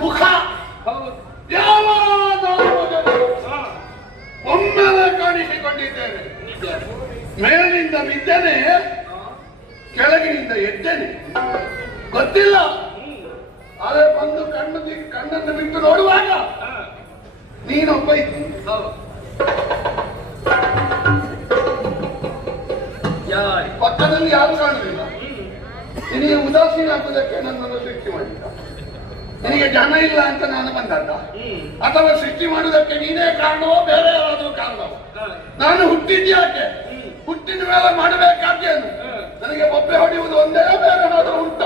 ಮುಖ ಯಾವ ಒಮ್ಮೆಲೆ ಕಾಣಿಸಿಕೊಂಡಿದ್ದೇನೆ. ಮೇಲಿನಿಂದ ಬಿದ್ದೇನೆ, ಕೆಳಗಿನಿಂದ ಎದ್ದೇನೆ ಗೊತ್ತಿಲ್ಲ. ಅದೇ ಬಂದು ಕಣ್ಣನ್ನು ಬಿಟ್ಟು ನೋಡುವಾಗ ನೀನೊಬ್ಬ ಇದ್ದಿ. ಪಕ್ಕದಲ್ಲಿ ಯಾರು ಕಾಣಲಿಲ್ಲ. ನಿನಗೆ ಉದಾಸೀನ ಹಾಕುವುದಕ್ಕೆ ನನ್ನನ್ನು ಸೃಷ್ಟಿ ಮಾಡಿದ್ದ. ನಿನಗೆ ಜನ ಇಲ್ಲ ಅಂತ ನಾನು ಬಂದದ್ದ, ಅಥವಾ ಸೃಷ್ಟಿ ಮಾಡುವುದಕ್ಕೆ ನೀನೇ ಕಾರಣವೋ ಬೇರೆ ಯಾರಾದ್ರೂ ಕಾರಣವೋ? ನಾನು ಹುಟ್ಟಿದ್ಯಾಕೆ? ಹುಟ್ಟಿದ ಮೇಲೆ ಮಾಡಬೇಕಾದ್ದೇನು? ನನಗೆ ಬೊಬ್ಬೆ ಹೊಡೆಯುವುದು ಒಂದೇ, ಬೇರೆ ಏನಾದ್ರೂ ಉಂಟ?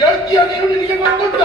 ಹೇಳ್ತೀಯ ನೀನು? ನಿನಗೆ ಗೊತ್ತುಂಟ?